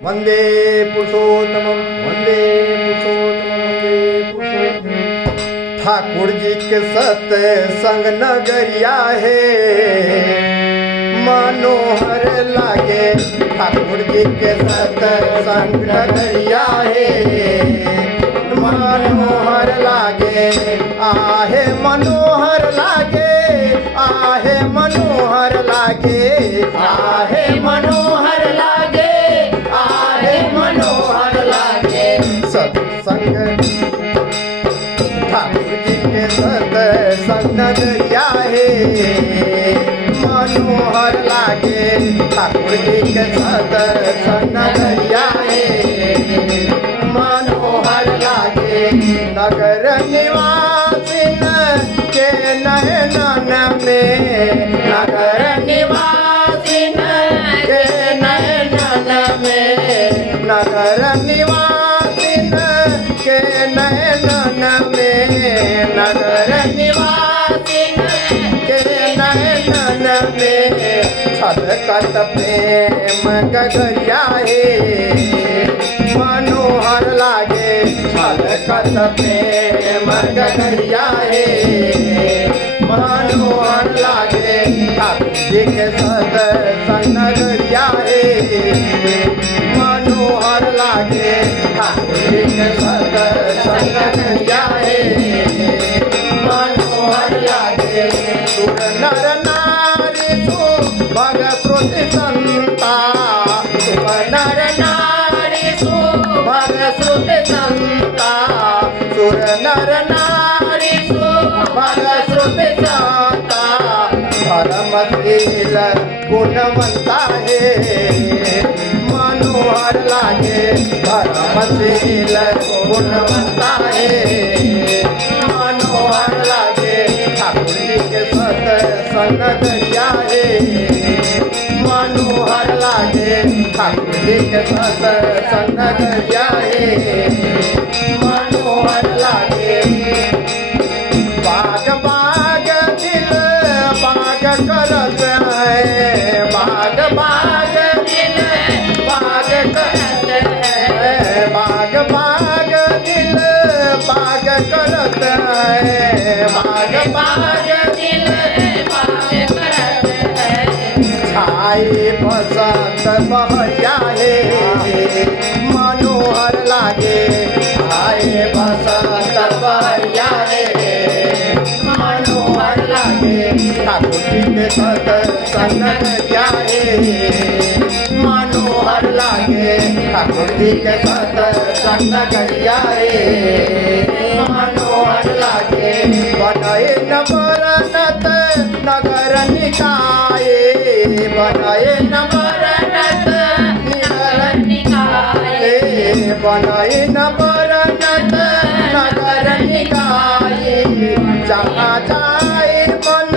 वंदे पुरुषोत्तम वंदे ठाकुर जी के सत्संग नगरिया है मनोहर लागे। ठाकुर जी के सत्संग नगरिया है मनोहर लागे। आहे मनोहर लागे आहे मनोहर लागे आहे मनोहर लागे आहे मनोहर लागे। सत्संग ठाकुर जी के सत्संग नगरिया है मनोहर लागे। ठाकुर जी के सत्संग नगरिया है मनोहर लागे। नगर निवासिन के नयनन में नगर निवासिन के नयनन में नगर निवासिन के नयनन में नगर निवासिन के नयनन में छलकत प्रेम गगरिया है मनोहर लागे। छलकत प्रेम गगरिया है मनोहर लागे। ठाकुर जी के सत्संग नगरिया है मनोहर लागे। ठाकुर जी के सत्संग नगरिया है मनोहर लागे। सुर नर नारी सुभग श्रुति संता सुर नर नारी सुभग श्रुति संता सुर नर नारी सुभग श्रुति संता। धर्मशील गुणवंता है मनोहर लागे। धर्मशील गुणवंता है मनोहर लागे। ठाकुर जी के सत्संग नगरिया है मनोहर लागे। ठाकुर जी के सत्संग नगरिया है मनोहर लागे। बाग बाग दिल बाग करत है बाग बाग दिल बाग करत है बाग बाग दिल बाग करत है बाग बाग दिल बाग करत है। छाई बसंत बहरिया है मनोहर लागे। छाई बसंत बहरिया है मनोहर लागे। ठाकुर जी के सत्संग नगरिया है मनोहर लागे। ठाकुर जी के सत्संग नगरिया है मनोहर लागे। बनए न बरनत नगर निकाये बनए न बरनत नगर निकाये बनए न बरनत नगर निकाये। जहाँ जाए मन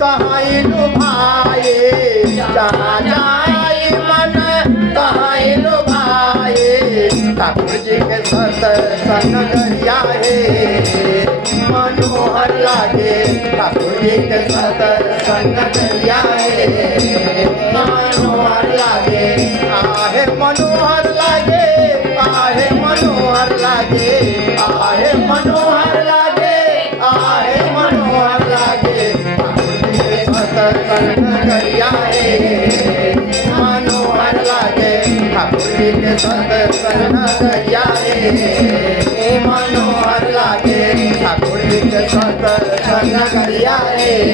तहाँ लुभाए जहाँ जाए मन तहाँ लुभाए। ठाकुर जी के सत्संग नगरिया है मनोहर लागे। ठाकुर जी के सत्संग नगरिया है मनोहर लागे। आहे मनोहर लागे आहे मनोहर लागे आहे मनोहर लागे आहे मनोहर लागे। ठाकुर जी के सत्संग नगरिया है मनोहर लागे। ठाकुर जी के सत्संग नगरिया है मनोहर लागे। ठाकुर जी के सत्संग नगरिया है